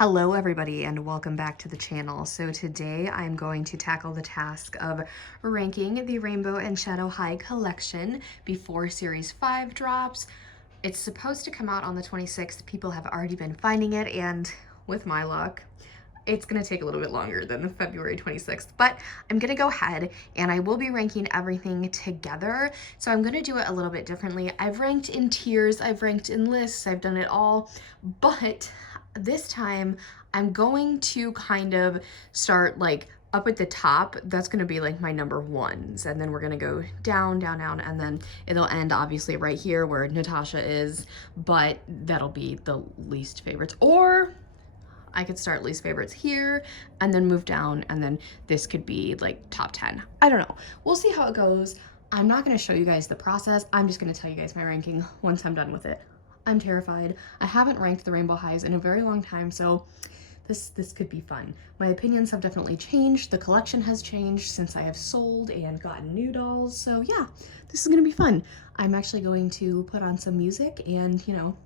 Hello everybody and welcome back to the channel. So today I'm going to tackle the task of ranking the Rainbow and Shadow High collection before Series 5 drops. It's supposed to come out on the 26th. People have already been finding it, and with my luck, it's gonna take a little bit longer than the February 26th, but I'm gonna go ahead and I will be ranking everything together. So I'm gonna do it a little bit differently. I've ranked in tiers, I've ranked in lists, I've done it all, but this time I'm going to kind of start like up at the top. That's going to be like my number ones, and then we're going to go down, down, down, and then it'll end obviously right here where Natasha is, but that'll be the least favorites. Or I could start least favorites here and then move down, and then this could be like top 10. I don't know. We'll see how it goes. I'm not going to show you guys the process. I'm just going to tell you guys my ranking once I'm done with it. I'm terrified. I haven't ranked the Rainbow Highs in a very long time, so this could be fun. My opinions have definitely changed. The collection has changed since I have sold and gotten new dolls. So yeah, this is gonna be fun. I'm actually going to put on some music and, you know,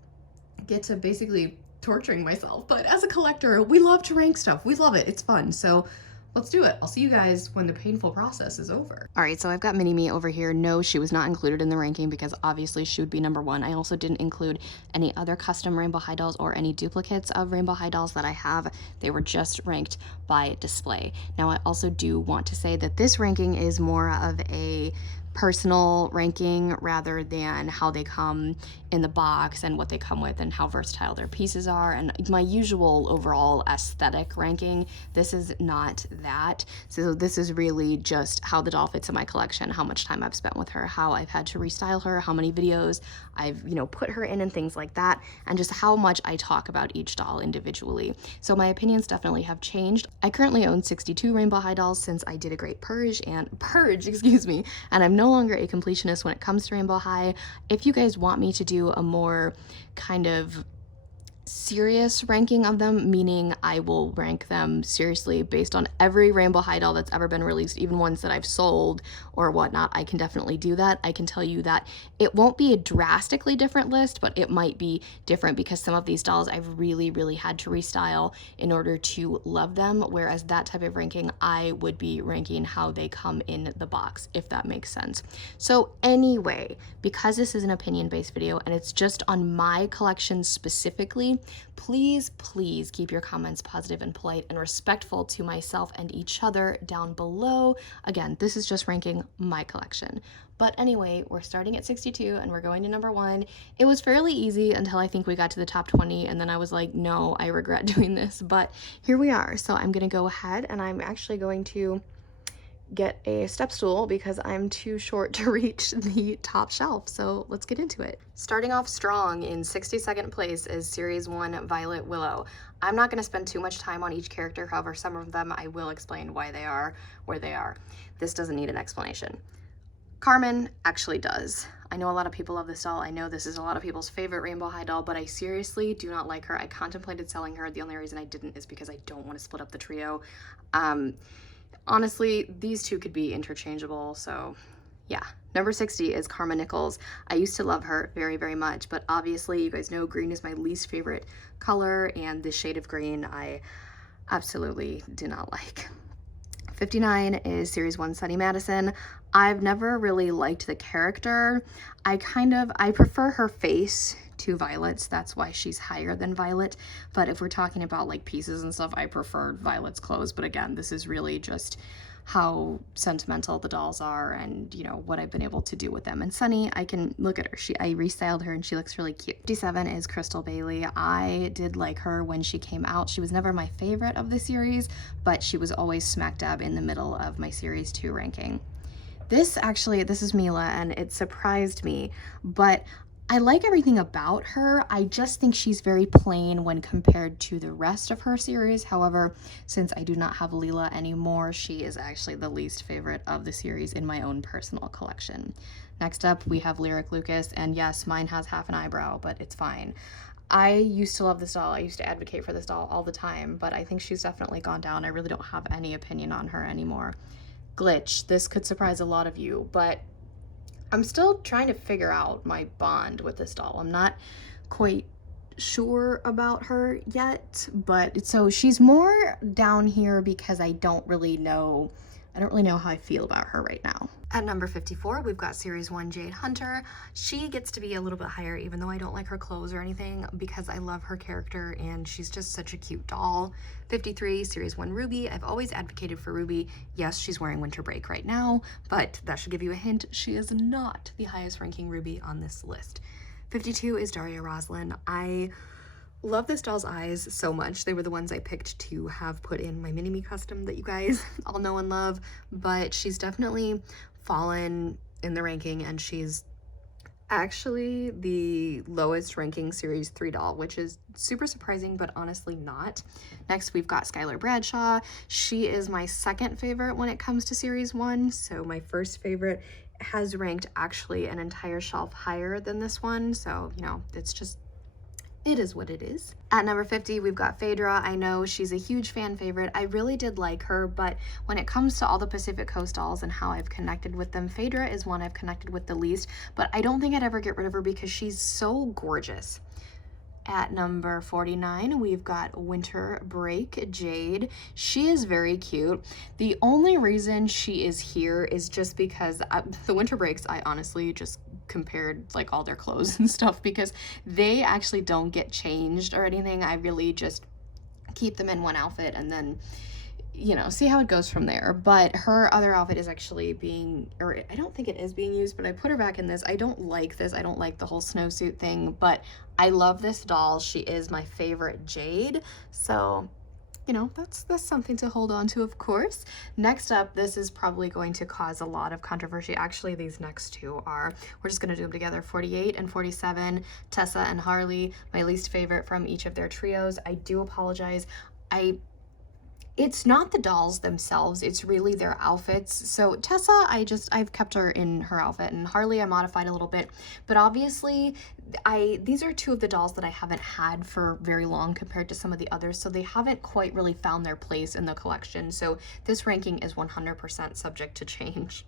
get to basically torturing myself. But as a collector, we love to rank stuff. We love it. It's fun. So let's do it. I'll see you guys when the painful process is over. All right, so I've got Mini Me over here. No, she was not included in the ranking because obviously she would be number one. I also didn't include any other custom Rainbow High dolls or any duplicates of Rainbow High dolls that I have. They were just ranked by display. Now, I also do want to say that this ranking is more of a personal ranking rather than how they come in the box and what they come with and how versatile their pieces are and my usual overall aesthetic ranking. This is not that. So this is really just how the doll fits in my collection, how much time I've spent with her, how I've had to restyle her, how many videos I've, you know, put her in and things like that, and just how much I talk about each doll individually. So my opinions definitely have changed. I currently own 62 Rainbow High dolls since I did a great purge, excuse me, and I'm no longer a completionist when it comes to Rainbow High. If you guys want me to do a more kind of serious ranking of them, meaning I will rank them seriously based on every Rainbow High doll that's ever been released, even ones that I've sold or whatnot, I can definitely do that. I can tell you that it won't be a drastically different list, but it might be different because some of these dolls I've really had to restyle in order to love them, whereas that type of ranking, I would be ranking how they come in the box, if that makes sense. So anyway, because this is an opinion-based video and it's just on my collection specifically, please keep your comments positive and polite and respectful to myself and each other down below. Again, this is just ranking my collection. But anyway, we're starting at 62 and we're going to number one. It was fairly easy until I think we got to the top 20, and then I was like, no, I regret doing this, but here we are. So I'm gonna go ahead and I'm actually going to get a step stool because I'm too short to reach the top shelf. So let's get into it. Starting off strong in 62nd place is Series 1 Violet Willow. I'm not going to spend too much time on each character, however, some of them I will explain why they are where they are. This doesn't need an explanation. Carmen actually does. I know a lot of people love this doll. I know this is a lot of people's favorite Rainbow High doll, but I seriously do not like her. I contemplated selling her. The only reason I didn't is because I don't want to split up the trio. Honestly, these two could be interchangeable, so yeah. Number 60 is Karma Nichols. I used to love her very much, but obviously you guys know green is my least favorite color, and this shade of green I absolutely do not like. 59 is Series 1 Sunny Madison. I've never really liked the character. I prefer her face to Violet's. That's why she's higher than Violet. But if we're talking about like pieces and stuff, I prefer Violet's clothes. But again, this is really just how sentimental the dolls are and, you know, what I've been able to do with them. And Sunny, I can look at her. I restyled her and she looks really cute. 57 is Crystal Bailey. I did like her when she came out. She was never my favorite of the series, but she was always smack dab in the middle of my Series 2 ranking. This is Mila, and it surprised me, but I like everything about her. I just think she's very plain when compared to the rest of her series. However, since I do not have Leela anymore, she is actually the least favorite of the series in my own personal collection. Next up, we have Lyric Lucas, and yes, mine has half an eyebrow, but it's fine. I used to love this doll. I used to advocate for this doll all the time, but I think she's definitely gone down. I really don't have any opinion on her anymore. Glitch. This could surprise a lot of you, but I'm still trying to figure out my bond with this doll. I'm not quite sure about her yet, but so she's more down here because I don't really know how I feel about her right now. At number 54, we've got Series 1 Jade Hunter. She gets to be a little bit higher, even though I don't like her clothes or anything, because I love her character and she's just such a cute doll. 53, Series 1 Ruby. I've always advocated for Ruby. Yes, she's wearing winter break right now, but that should give you a hint. She is not the highest ranking Ruby on this list. 52 is Daria Roslin. I love this doll's eyes so much. They were the ones I picked to have put in my mini-me custom that you guys all know and love, but she's definitely fallen in the ranking, and she's actually the lowest ranking Series 3 doll, which is super surprising, but honestly not. Next, we've got Skylar Bradshaw. She is my second favorite when it comes to Series 1, so my first favorite has ranked actually an entire shelf higher than this one, so, you know, it is what it is. At number 50, we've got Phaedra. I know she's a huge fan favorite. I really did like her, but when it comes to all the Pacific Coast dolls and how I've connected with them, Phaedra is one I've connected with the least, but I don't think I'd ever get rid of her because she's so gorgeous. At number 49, we've got Winter Break Jade. She is very cute. The only reason she is here is just because the Winter Breaks, I honestly just compared like all their clothes and stuff because they actually don't get changed or anything. I really just keep them in one outfit and then, you know, see how it goes from there. But her other outfit is actually or I don't think it is being used, but I put her back in this. I don't like this. I don't like the whole snowsuit thing, but I love this doll. She is my favorite Jade. So, you know, that's something to hold on to, of course. Next up, this is probably going to cause a lot of controversy. Actually, these next two are, we're just gonna do them together. 48 and 47, Tessa and Harley, my least favorite from each of their trios. I do apologize. It's not the dolls themselves, it's really their outfits. So Tessa, I've kept her in her outfit, and Harley I modified a little bit, but obviously these are two of the dolls that I haven't had for very long compared to some of the others, so they haven't quite really found their place in the collection. So this ranking is 100% subject to change.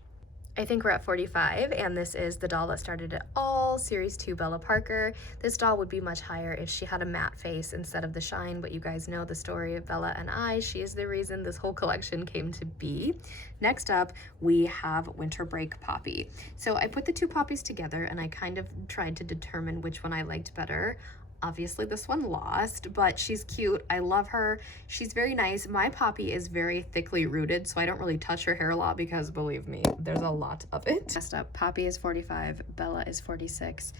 I think we're at 45, and this is the doll that started it all, Series 2 Bella Parker. This doll would be much higher if she had a matte face instead of the shine, but you guys know the story of Bella and I. She is the reason this whole collection came to be. Next up, we have Winter Break Poppy. So I put the two Poppies together, and I kind of tried to determine which one I liked better. Obviously this one lost, but she's cute. I love her. She's very nice. My Poppy is very thickly rooted, so I don't really touch her hair a lot because, believe me, there's a lot of it. Next up, Poppy is 45, Bella is 46,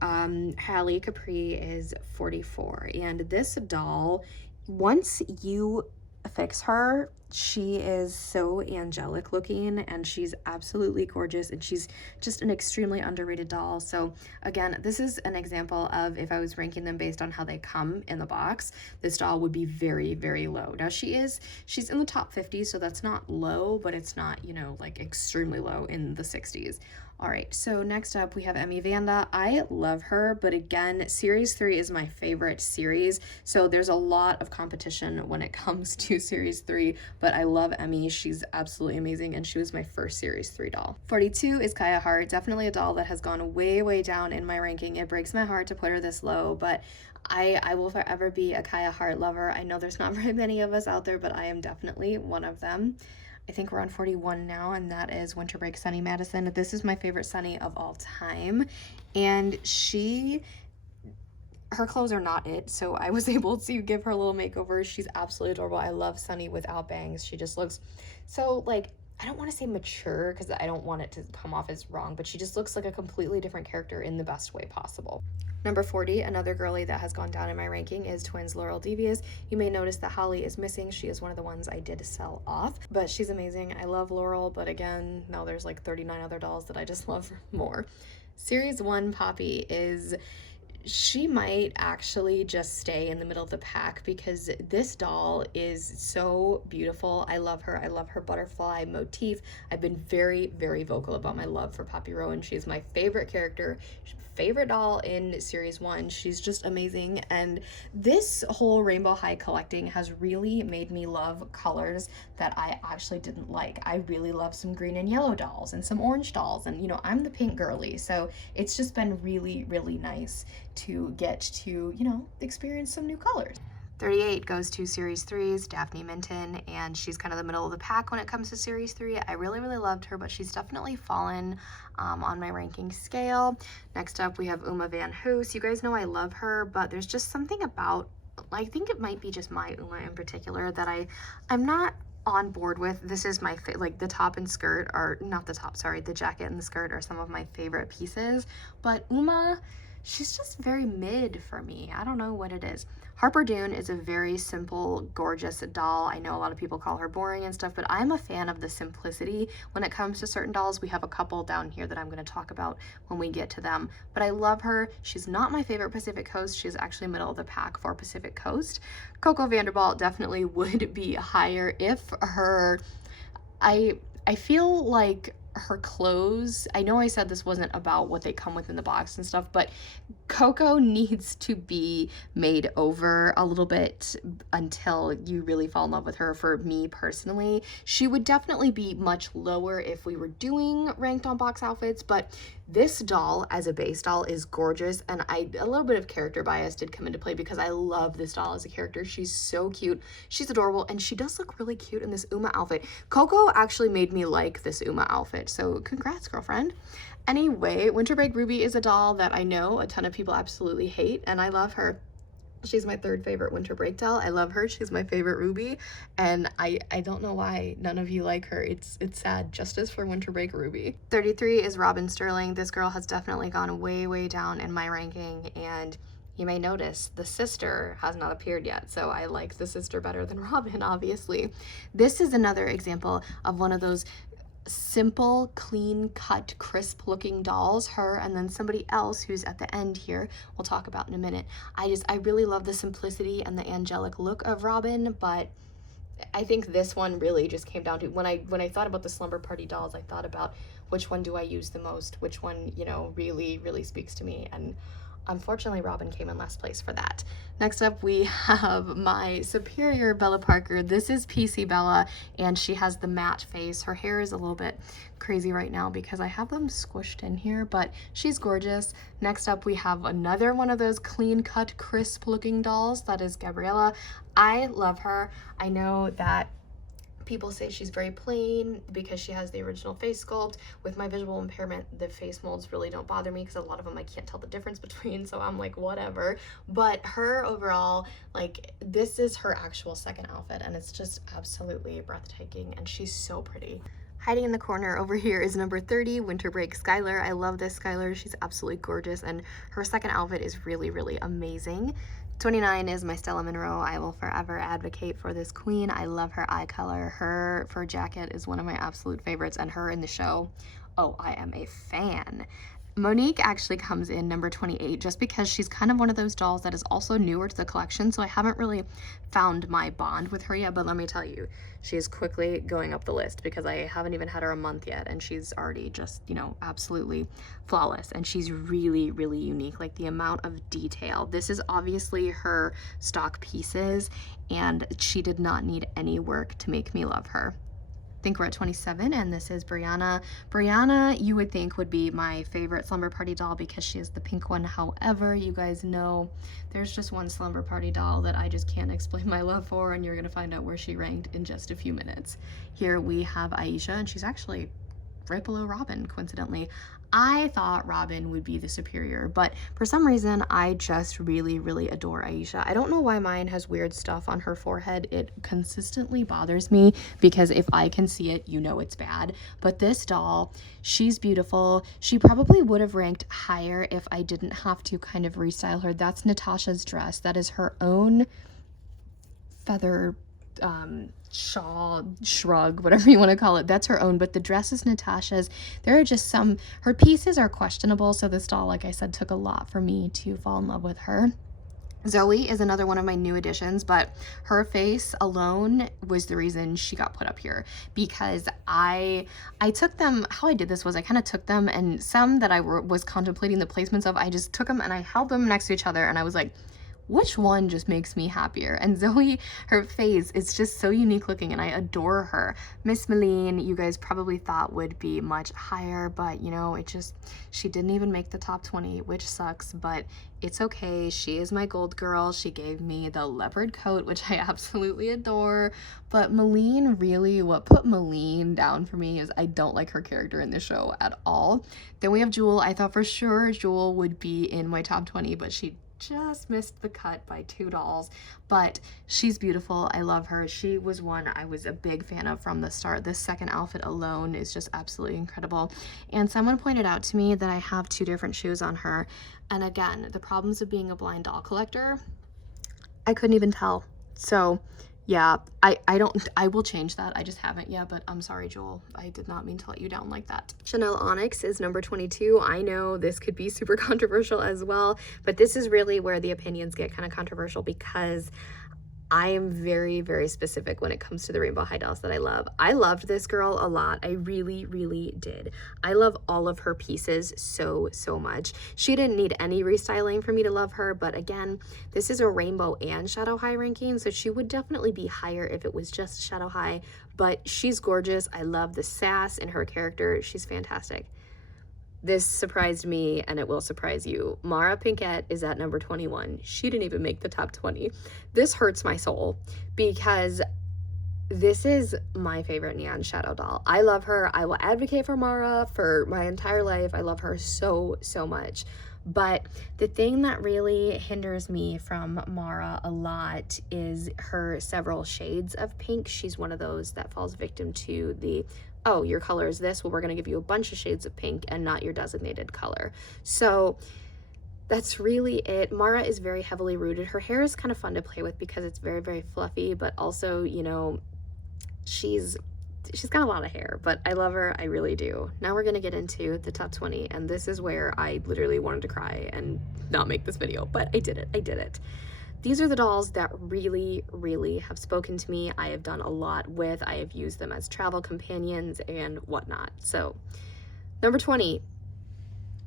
Halle Capri is 44, and this doll, once you fix her, she is so angelic looking, and she's absolutely gorgeous, and she's just an extremely underrated doll. So again, this is an example of if I was ranking them based on how they come in the box, this doll would be very, very low. Now she's in the top 50, so that's not low, but it's not, you know, like extremely low, in the 60s. All right, so next up we have Emmy Vanda. I love her, but again, Series 3 is my favorite series, so there's a lot of competition when it comes to Series 3, but I love Emmy. She's absolutely amazing, and she was my first Series 3 doll. 42 is Kaya Hart, definitely a doll that has gone way, way down in my ranking. It breaks my heart to put her this low, but I will forever be a Kaya Hart lover. I know there's not very many of us out there, but I am definitely one of them. I think we're on 41 now, and that is Winter Break Sunny Madison. This is my favorite Sunny of all time, and her clothes are not it, so I was able to give her a little makeover. She's absolutely adorable. I love Sunny without bangs. She just looks so, like, I don't want to say mature because I don't want it to come off as wrong, but she just looks like a completely different character in the best way possible. Number 40, another girly that has gone down in my ranking, is twins Laurel Devious. You may notice that Holly is missing. She is one of the ones I did sell off, but she's amazing. I love Laurel, but again, now there's like 39 other dolls that I just love more. Series 1 Poppy she might actually just stay in the middle of the pack because this doll is so beautiful. I love her. I love her butterfly motif. I've been very, very vocal about my love for Poppy Rowan. She's my favorite character, favorite doll in Series 1. She's just amazing, and this whole Rainbow High collecting has really made me love colors that I actually didn't like. I really love some green and yellow dolls and some orange dolls, and you know, I'm the pink girly, so it's just been really, really nice to get to, you know, experience some new colors. 38 goes to Series 3's Daphne Minton, and she's kind of the middle of the pack when it comes to Series 3. I really, really loved her, but she's definitely fallen on my ranking scale. Next up, we have Uma Van Hoos. You guys know I love her, but there's just something about, I think it might be just my Uma in particular, that I'm not on board with. This is my like the top and skirt are not the top, sorry, the jacket and the skirt are some of my favorite pieces, but Uma, she's just very mid for me. I don't know what it is. Harper Dune is a very simple, gorgeous doll. I know a lot of people call her boring and stuff, but I'm a fan of the simplicity when it comes to certain dolls. We have a couple down here that I'm going to talk about when we get to them, but I love her. She's not my favorite Pacific Coast. She's actually middle of the pack for Pacific Coast. Coco Vanderbilt definitely would be higher if her, I feel like her clothes, I know I said this wasn't about what they come with in the box and stuff, but Coco needs to be made over a little bit until you really fall in love with her. For me personally, she would definitely be much lower if we were doing ranked on box outfits, but this doll as a base doll is gorgeous, and a little bit of character bias did come into play because I love this doll as a character. She's so cute, she's adorable, and she does look really cute in this Uma outfit. Coco actually made me like this Uma outfit, so congrats, girlfriend. Anyway, Winter Break Ruby is a doll that I know a ton of people absolutely hate, and I love her. She's my third favorite Winter Break doll. I love her. She's my favorite Ruby, and I don't know why none of you like her. It's sad. Justice for Winter Break Ruby. 33 is Robin Sterling. This girl has definitely gone way, way down in my ranking, and you may notice the sister has not appeared yet, so I like the sister better than Robin, obviously. This is another example of one of those simple, clean cut, crisp looking dolls. Her and then somebody else who's at the end here we'll talk about in a minute. I really love the simplicity and the angelic look of Robin, but I think this one really just came down to when I thought about the Slumber Party dolls, I thought about which one do I use the most, which one, you know, really speaks to me, and unfortunately Robin came in last place for that. Next up we have my superior Bella Parker. This is PC Bella, and she has the matte face. Her hair is a little bit crazy right now because I have them squished in here, but she's gorgeous. Next up we have another one of those clean cut, crisp looking dolls. That is Gabriella. I love her. I know that people say she's very plain because she has the original face sculpt. With my visual impairment, the face molds really don't bother me because a lot of them I can't tell the difference between, so I'm like, whatever. But her overall, like, this is her actual second outfit, and it's just absolutely breathtaking, and she's so pretty. Hiding in the corner over here is number 30, Winter Break Skylar. I love this Skylar. She's absolutely gorgeous, and her second outfit is really amazing. 29 is my Stella Monroe. I will forever advocate for this queen. I love her eye color. Her fur jacket is one of my absolute favorites, and her in the show, oh, I am a fan. Monique actually comes in number 28 just because she's kind of one of those dolls that is also newer to the collection, so I haven't really found my bond with her yet, but let me tell you, she is quickly going up the list because I haven't even had her a month yet, and she's already just, you know, absolutely flawless, and she's really unique. Like, the amount of detail. This is obviously her stock pieces, and she did not need any work to make me love her. I think we're at 27, and this is Brianna. Brianna, you would think would be my favorite Slumber Party doll because she is the pink one. However, you guys know there's just one Slumber Party doll that I just can't explain my love for, and you're gonna find out where she ranked in just a few minutes. Here we have Aisha, and she's actually right below Robin, coincidentally. I thought Robin would be the superior, but for some reason, I just really adore Aisha. I don't know why mine has weird stuff on her forehead. It consistently bothers me because if I can see it, you know it's bad. But this doll, she's beautiful. She probably would have ranked higher if I didn't have to kind of restyle her. That's Natasha's dress. That is her own feather shawl, shrug, whatever you want to call it. That's her own, but the dress is Natasha's. There are just some, her pieces are questionable, so this doll, like I said, took a lot for me to fall in love with her. Zoe is another one of my new additions, but her face alone was the reason she got put up here because I took them, how I did this was I kind of took them, and some that I was contemplating the placements of, I just took them and I held them next to each other, and I was like, which one just makes me happier? And Zoe, her face is just so unique looking and I adore her. Miss Malene, you guys probably thought would be much higher, but you know, she didn't even make the top 20, which sucks, but it's okay. She is my gold girl. She gave me the leopard coat, which I absolutely adore. But Malene, really, what put Malene down for me is I don't like her character in the show at all. Then we have Jewel. I thought for sure Jewel would be in my top 20, but she just missed the cut by 2 dolls. But she's beautiful. I love her. She was one I was a big fan of from the start. This second outfit alone is just absolutely incredible. And someone pointed out to me that I have 2 different shoes on her. And again, the problems of being a blind doll collector, I couldn't even tell. So yeah, I will change that. I just haven't yet, but I'm sorry, Joel. I did not mean to let you down like that. Chanel Onyx is number 22. I know this could be super controversial as well, but this is really where the opinions get kind of controversial because I am very, very specific when it comes to the rainbow high dolls that I love. I loved this girl a lot. I really, really did. I love all of her pieces so, so much. She didn't need any restyling for me to love her, but again, this is a rainbow and shadow high ranking, so she would definitely be higher if it was just shadow high, but she's gorgeous. I love the sass in her character. She's fantastic. This surprised me, and it will surprise you. Mara Pinkett is at number 21. She didn't even make the top 20. This hurts my soul because this is my favorite neon shadow doll. I love her. I will advocate for Mara for my entire life. I love her so, so much. But the thing that really hinders me from Mara a lot is her several shades of pink. She's one of those that falls victim to the, oh, your color is this, well, we're going to give you a bunch of shades of pink and not your designated color. So that's really it. Mara is very heavily rooted. Her hair is kind of fun to play with because it's very, very fluffy, but also, you know, she's got a lot of hair, but I love her. I really do. Now we're going to get into the top 20, and this is where I literally wanted to cry and not make this video, but I did it. I did it. These are the dolls that really, really have spoken to me. I have done a lot with. I have used them as travel companions and whatnot. So, number 20,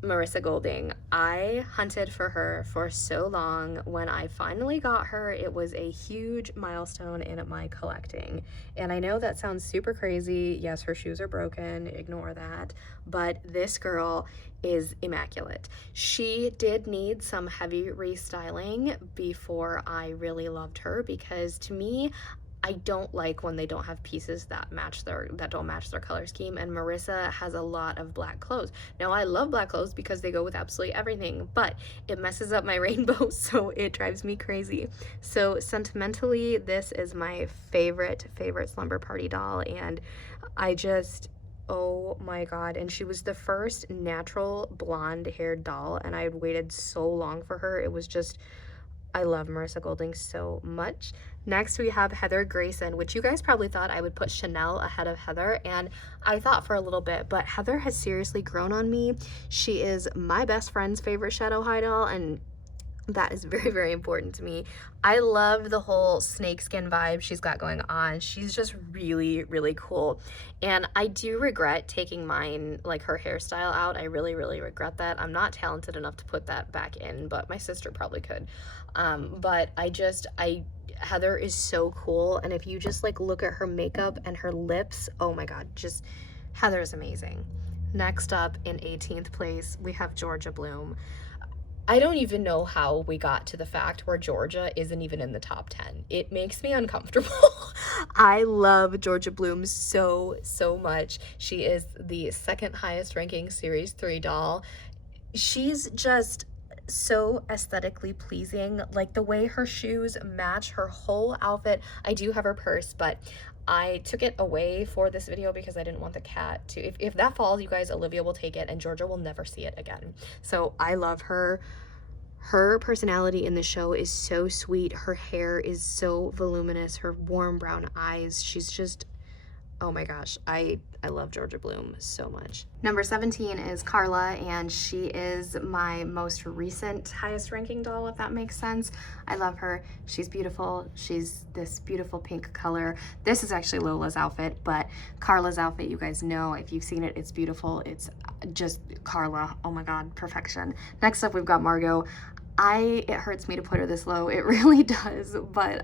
Marissa Golding. I hunted for her for so long. When I finally got her, it was a huge milestone in my collecting. And I know that sounds super crazy. Yes, her shoes are broken. Ignore that. But this girl is immaculate. She did need some heavy restyling before I really loved her, because to me, I don't like when they don't have pieces that don't match their color scheme, and Marissa has a lot of black clothes. Now, I love black clothes because they go with absolutely everything, but it messes up my rainbow, so it drives me crazy. So sentimentally, this is my favorite slumber party doll, and I just, oh my god. And she was the first natural blonde haired doll, and I had waited so long for her. It was just, I love Marissa Golding so much. Next, we have Heather Grayson, which you guys probably thought I would put Chanel ahead of Heather, and I thought for a little bit, but Heather has seriously grown on me. She is my best friend's favorite shadow high doll, and that is very, very important to me. I love the whole snakeskin vibe she's got going on. She's just really, really cool. And I do regret taking mine, like her hairstyle out. I really, really regret that. I'm not talented enough to put that back in, but my sister probably could. But Heather is so cool. And if you just like look at her makeup and her lips, oh my God, just Heather is amazing. Next up, in 18th place, we have Georgia Bloom. I don't even know how we got to the fact where Georgia isn't even in the top 10. It makes me uncomfortable. I love Georgia Bloom so, so much. She is the second highest ranking Series 3 doll. She's just so aesthetically pleasing. Like the way her shoes match her whole outfit. I do have her purse, but I took it away for this video because I didn't want the cat to, if that falls, you guys, Olivia will take it and Georgia will never see it again. So I love her. Her personality in the show is so sweet. Her hair is so voluminous. Her warm brown eyes. She's just, oh my gosh, I love Georgia Bloom so much. Number 17 is Carla, and she is my most recent highest ranking doll, if that makes sense. I love her. She's beautiful. She's this beautiful pink color. This is actually Lola's outfit, but Carla's outfit, you guys know, if you've seen it, it's beautiful. It's just Carla. Oh my God, perfection. Next up, we've got Margot. It hurts me to put her this low. It really does, but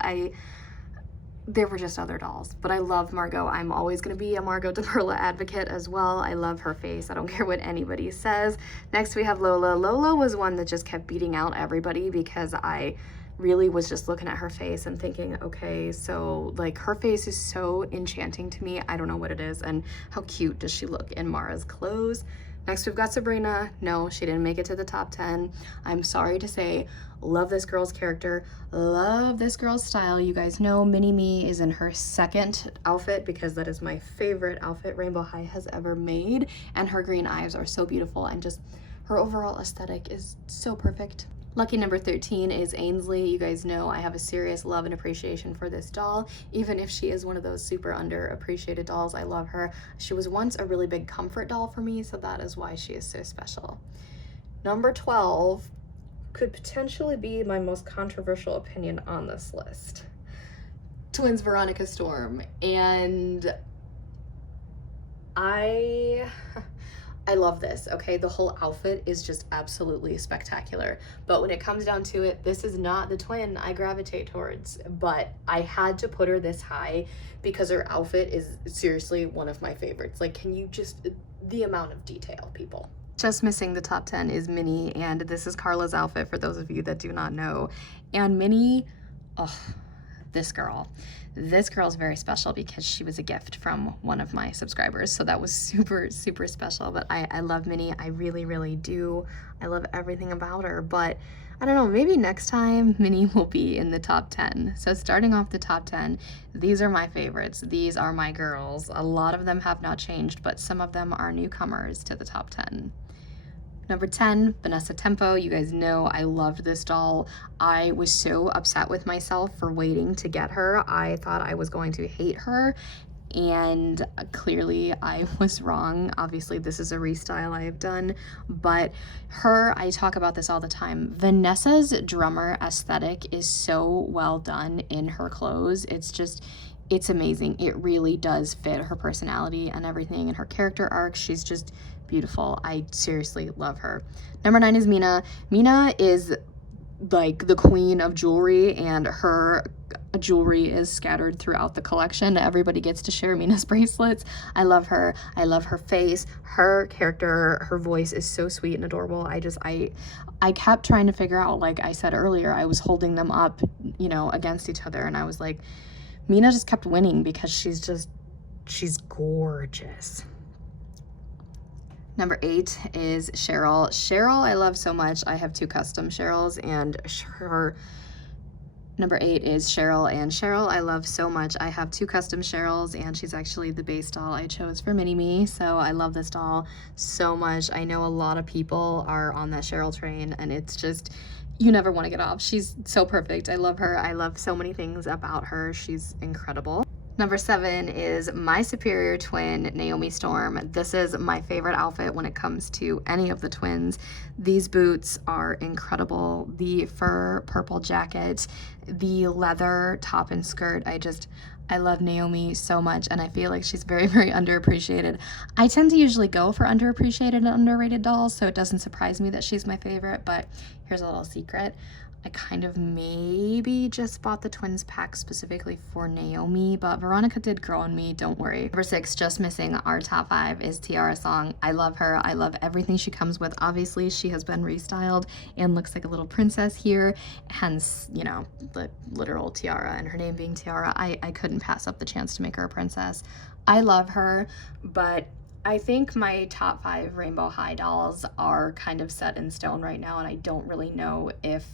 there were just other dolls. But I love Margot. I'm always going to be a Margot de Perla advocate as well. I love her face. I don't care what anybody says. Next we have Lola. Lola was one that just kept beating out everybody because I really was just looking at her face and thinking, okay, so like her face is so enchanting to me. I don't know what it is. And how cute does she look in Mara's clothes? Next we've got Sabrina. No, she didn't make it to the top 10. I'm sorry to say, love this girl's character, love this girl's style. You guys know Mini-Me is in her second outfit because that is my favorite outfit Rainbow High has ever made. And her green eyes are so beautiful and just her overall aesthetic is so perfect. Lucky number 13 is Ainsley. You guys know I have a serious love and appreciation for this doll. Even if she is one of those super underappreciated dolls, I love her. She was once a really big comfort doll for me, so that is why she is so special. Number 12 could potentially be my most controversial opinion on this list. Twins Veronica Storm. And I love this, okay? The whole outfit is just absolutely spectacular. But when it comes down to it, this is not the twin I gravitate towards. But I had to put her this high because her outfit is seriously one of my favorites. Like, can you just, the amount of detail, people. Just missing the top 10 is Minnie, and this is Carla's outfit for those of you that do not know. And Minnie, oh, this girl is very special because she was a gift from one of my subscribers, so that was super special. But I love Minnie. I really do. I love everything about her. But I don't know, maybe next time Minnie will be in the top 10. So starting off the top 10, these are my favorites. These are my girls. A lot of them have not changed, but some of them are newcomers to the top 10. Number 10, Vanessa Tempo. You guys know I loved this doll. I was so upset with myself for waiting to get her. I thought I was going to hate her, and clearly I was wrong. Obviously this is a restyle I have done, but her, I talk about this all the time. Vanessa's drummer aesthetic is so well done in her clothes. It's amazing. It really does fit her personality and everything, and her character arc. She's just beautiful. I seriously love her. Number 9 is Mina. Mina is like the queen of jewelry, and her jewelry is scattered throughout the collection. Everybody gets to share Mina's bracelets. I love her. I love her face, her character, her voice is so sweet and adorable. I kept trying to figure out, like I said earlier, I was holding them up, you know, against each other, and I was like, Mina just kept winning because she's gorgeous. Number 8 is Cheryl. Cheryl I love so much. I have 2 custom Cheryls, and her number 8 is Cheryl, and Cheryl I love so much. I have 2 custom Cheryls, and she's actually the base doll I chose for Mini-Me, so I love this doll so much. I know a lot of people are on that Cheryl train, and it's just, you never want to get off. She's so perfect. I love her. I love so many things about her. She's incredible. Number 7 is my superior twin, Naomi Storm. This is my favorite outfit when it comes to any of the twins. These boots are incredible. The fur purple jacket, the leather top and skirt. I love Naomi so much, and I feel like she's very underappreciated. I tend to usually go for underappreciated and underrated dolls, so it doesn't surprise me that she's my favorite, but here's a little secret. I kind of maybe just bought the twins pack specifically for Naomi, but Veronica did grow on me, don't worry. Number 6, just missing our top 5, is Tiara Song. I love her. I love everything she comes with. Obviously, she has been restyled and looks like a little princess here, hence, you know, the literal tiara and her name being Tiara. I couldn't pass up the chance to make her a princess. I love her, but I think my top 5 Rainbow High dolls are kind of set in stone right now, and I don't really know if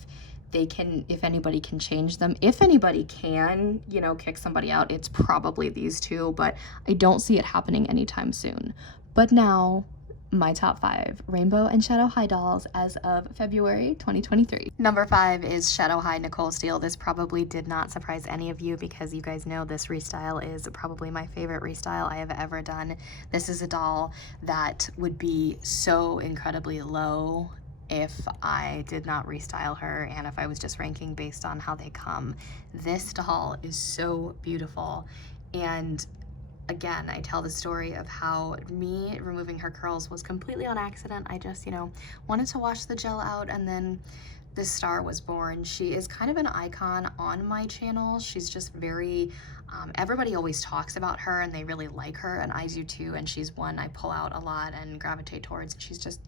anybody can change them. If anybody can, you know, kick somebody out, it's probably these 2, but I don't see it happening anytime soon. But now, my top 5 Rainbow and Shadow High dolls as of February 2023. Number 5 is Shadow High Nicole Steele. This probably did not surprise any of you because you guys know this restyle is probably my favorite restyle I have ever done. This is a doll that would be so incredibly low if I did not restyle her and if I was just ranking based on how they come. This doll is so beautiful, and again, I tell the story of how me removing her curls was completely on accident. I just, you know, wanted to wash the gel out and then this star was born. She is kind of an icon on my channel. She's just very, everybody always talks about her and they really like her, and I do too, and she's one I pull out a lot and gravitate towards. She's just,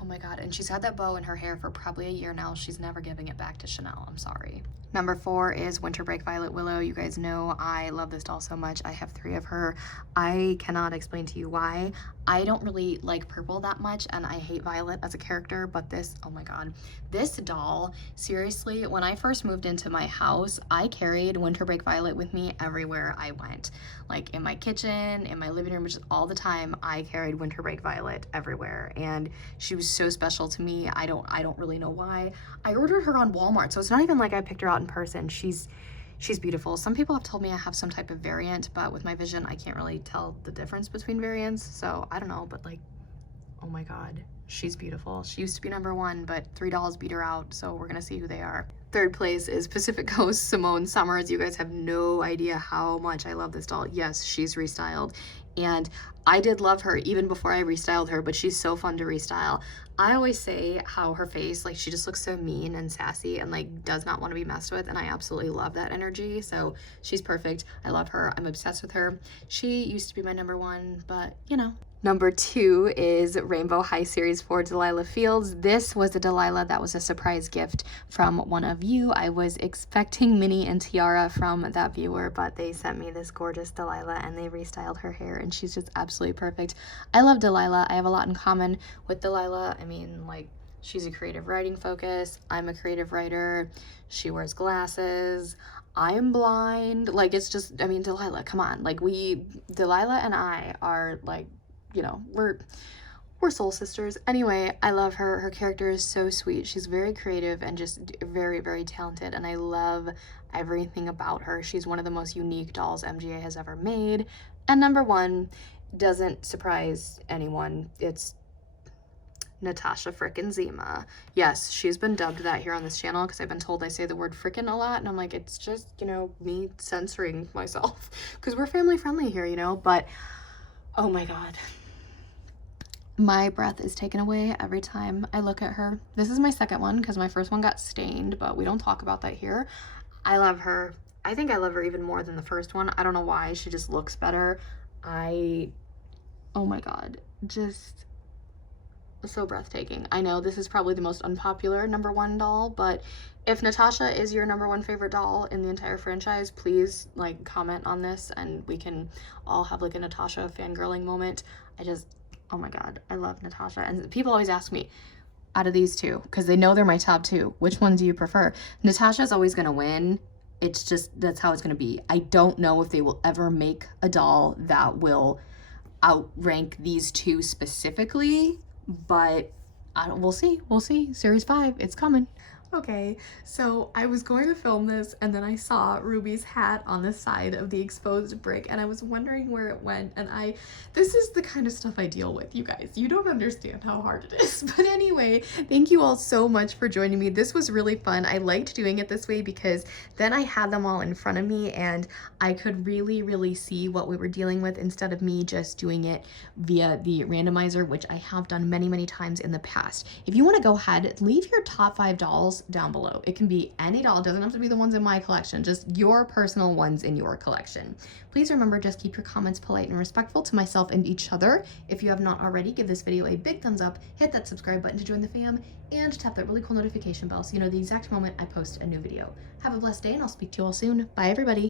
oh my God, and she's had that bow in her hair for probably a year now. She's never giving it back to Chanel, I'm sorry. Number 4 is Winter Break Violet Willow. You guys know I love this doll so much. I have 3 of her. I cannot explain to you why. I don't really like purple that much, and I hate Violet as a character, but this, oh my God. This doll, seriously, when I first moved into my house, I carried Winter Break Violet with me everywhere I went. Like in my kitchen, in my living room, just all the time, I carried Winter Break Violet everywhere, and she was so special to me. I don't really know why. I ordered her on Walmart, so it's not even like I picked her out in person. She's beautiful. Some people have told me I have some type of variant, but with my vision, I can't really tell the difference between variants. So I don't know, but like, oh my God, she's beautiful. She used to be number 1, but 3 dolls beat her out. So we're gonna see who they are. 3rd place is Pacific Coast Simone Summers. You guys have no idea how much I love this doll. Yes, she's restyled. And I did love her even before I restyled her, but she's so fun to restyle. I always say how her face, like, she just looks so mean and sassy and like does not want to be messed with, and I absolutely love that energy. So she's perfect. I love her. I'm obsessed with her. She used to be my number 1, but you know. Number 2 is Rainbow High Series 4 Delilah Fields. This was a Delilah that was a surprise gift from one of you. I was expecting Minnie and Tiara from that viewer, but they sent me this gorgeous Delilah and they restyled her hair, and she's just absolutely perfect. I love Delilah. I have a lot in common with Delilah. I mean, like, she's a creative writing focus. I'm a creative writer. She wears glasses. I'm blind. Like, it's just, I mean, Delilah, come on. Like, Delilah and I are like, you know, we're soul sisters. Anyway, I love her. Her character is so sweet. She's very creative and just very, very talented, and I love everything about her. She's one of the most unique dolls MGA has ever made. And number 1 doesn't surprise anyone. It's Natasha frickin' Zima. Yes, she's been dubbed that here on this channel because I've been told I say the word frickin' a lot, and I'm like, it's just, you know, me censoring myself because we're family friendly here, you know. But oh my God, my breath is taken away every time I look at her. This is my 2nd one because my 1st one got stained, but we don't talk about that here. I love her. I think I love her even more than the 1st one. I don't know why. She just looks better. Oh my God, just so breathtaking. I know this is probably the most unpopular number 1 doll, but if Natasha is your number 1 favorite doll in the entire franchise, please like comment on this and we can all have like a Natasha fangirling moment. Oh my God, I love Natasha. And people always ask me, out of these 2, because they know they're my top 2, which one do you prefer? Natasha's always gonna win. It's just, that's how it's gonna be. I don't know if they will ever make a doll that will outrank these 2 specifically, but we'll see. We'll see. Series 5, it's coming. Okay, so I was going to film this and then I saw Ruby's hat on the side of the exposed brick and I was wondering where it went, and this is the kind of stuff I deal with, you guys. You don't understand how hard it is. But anyway, thank you all so much for joining me. This was really fun. I liked doing it this way because then I had them all in front of me and I could really, really see what we were dealing with instead of me just doing it via the randomizer, which I have done many, many times in the past. If you want to go ahead, leave your top 5 dolls down below. It can be any doll. It doesn't have to be the ones in my collection, just your personal ones in your collection. Please remember, just keep your comments polite and respectful to myself and each other. If you have not already, give this video a big thumbs up, hit that subscribe button to join the fam, and tap that really cool notification bell so you know the exact moment I post a new video. Have a blessed day and I'll speak to you all soon. Bye everybody.